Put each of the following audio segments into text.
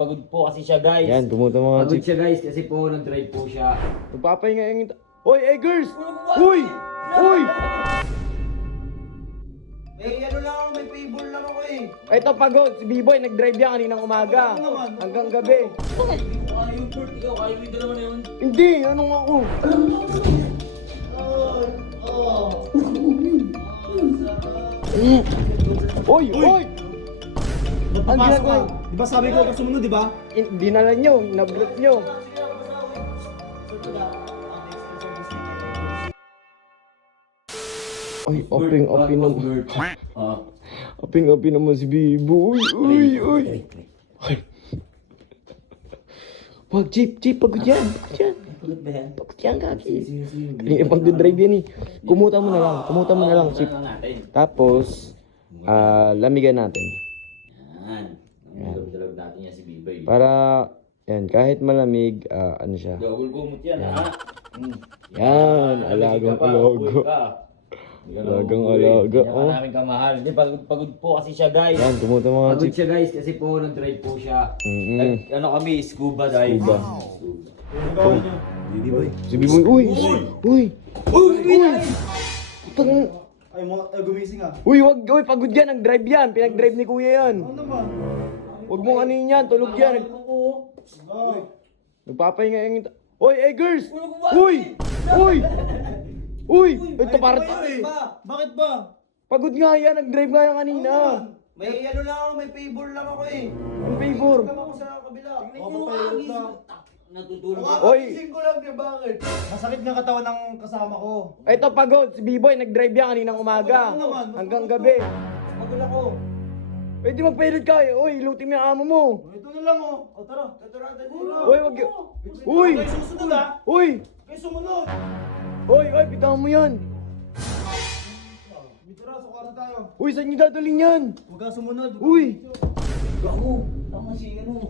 Pagod po kasi siya, guys. Yan, tumuto mga Pagod chick. siya, guys, kasi po nag-drive po siya. Nagpapahinga yung... Hoy, Eggers! Uy! Uy! Eh, ano lang ako, may favor lang ako eh. Ito pagod, si B-Boy nag-drive yan kaninang umaga. Hanggang gabi. Yung Bert, ikaw, kaya mo yung dalawa na yun. Hindi, anong ako? Uy! Uy! Ang Papasok ginagawa? ka. Di ba sabi ko pag sumunod, di ba? Dinala nyo, nablot nyo. Ay, oping naman. Oping naman si Bibo. Uy. Wag, Jeep, pagod yan. Pagod ba yan? Pagod yan, kaki. Yung pag-drive yan eh. Kumuta mo na lang, Jeep. Tapos, lamigan natin. Yan. Dalawag natin yan si Bibay. Para, yan, kahit malamig, ano siya. Gawal gumot yan, ha? Yan, alagang alaga. Alagang alaga. Hindi ka namin kamahal. Hindi, pagod po kasi siya, guys. Yan, tumuto mga Pagod chick. siya, guys, kasi po nag-drive po siya. Mm-mm. Ano kami, scuba dive. Scuba. Gawin niyo. Bibay. Si Biboy, uy! Putang, Ay, gumising ah. uy, pagod yan, nag-drive yan. Pinag-drive ni kuya yan. Ano naman? Huwag mong ano yan, tulog yan. Oh. Nagpapahinga yung... Hoy, Eggers! Uy! Ito parang... Bakit ba? Pagod nga yan, nag-drive nga yan kanina. May ano lang ako, may favor lang ako eh. Ang favor. Kama ko sa kabila. Papapayot lang. Natutulog Oy, Gising ko lang eh, bakit? Masakit nga katawan ng kasama ko. ito pagod, si B-Boy nag-drive yan kaninang umaga. Hanggang gabi. Pagod ako. Pwede magpahilot ka eh. Uy, lutin mo yung amo mo. Ito na lang oh. O tara. Taturada nyo. Uy, wag y... Uy! Kayo susunod ah. Uy! Kayo sumunod. Uy, bitaw mo yan. Tara, sukaran tayo. Uy, saan nyo dadalhin yan? Huwag kang sumunod. Uy! ako. Tama si ano.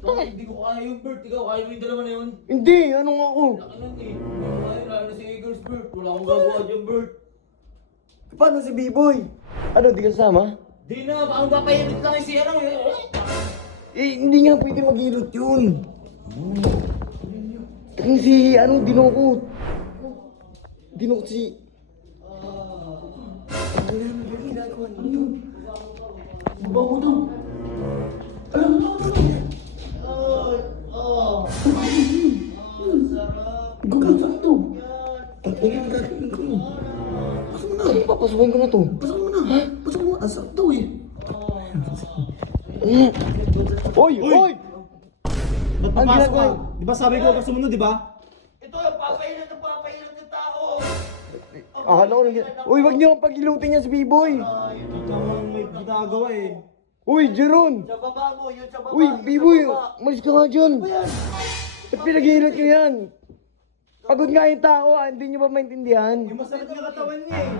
Hindi ko kaya yung Bert. Ikaw, kaya mo yung dalawa na yun. Hindi, anong ako? Laki lang eh. Hindi ko kaya, lalo na si Eagles, Bert. Wala akong gagawa dyan, Bert. Paano si B-Boy? Ano, di ka sama? Di na, ang papayabit lang si ano eh. Hindi nga pwede mag-hilot yun. Ang si, dinukot. Dinukot si... Bago daw. Alam mo daw. Gagawin to. Ang gagawin ko. Pasok mo na. Papasukin ko na to. Pasok mo na. Pasok mo. Ang sarap daw eh. Oy! Ba't Ang papasok ka? ginagawa? Di ba sabi ko pag sumunod, di ba? Ito, papailan ng tao. Akala ko nang... Uy, wag niyo ang pag-ilutin niya si B-Boy. Ikaw ang may ginagawa eh. Uy, Jeron! Sa baba mo, yun sa baba. Uy, B-Boy! Malis ka nga dyan! Ba't pinaghihilot niyo yan? Pagod nga yung tao, hindi niyo ba maintindihan? Yung masakit na katawan niya eh.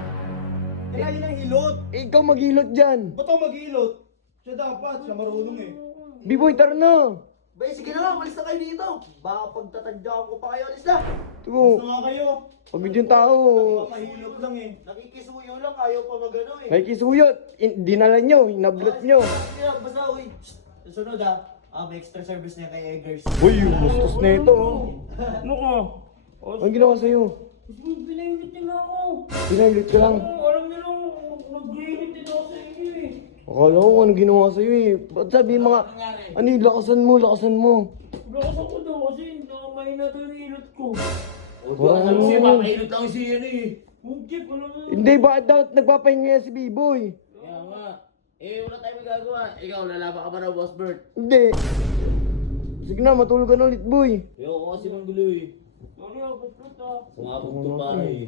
Kaya yun ang hilot. Ikaw maghilot dyan! Ba't ako mag-hilot? Siya dapat, siya marunong eh. B-Boy, tara na! Bay, sige na lang, malis na kayo dito. Baka pagtatandaan ko pa kayo, alis na. Ito, Gusto nga kayo. pagod yung tao. Mahilot lang eh. Nakikisuyo lang, ayaw pa magano eh. May kisuyot, dinala nyo, nablot nyo. Sige na, basta, uy. Susunod ah. May extra service na yan kay Eggers. Uy, gustos na ito. Ano ka? Anong ginawa sa'yo? Pinahilot nila ako. Pinahilot ka lang. Alam niyo lang, nag-hilot din ako sa inyo eh. Akala ko anong ginawa sa'yo eh. Ba't sabi mga, lakasan mo. Lakas ako daw kasi mahina daw yung hilot ko. Parang Alam mo siya, ano? papahilot lang si ano eh. Hindi, alam mo. Hindi, bakit daw nagpapahinga yan si B-Boy? Kaya nga. Wala tayong magagawa. Ikaw, lalaban ka pa na, Boss Bert. Hindi. Sige na, matulog ka na ulit, boy. Ayoko kasi manggulo eh. Sorry ako, Bert ah. Sumabog to pare eh.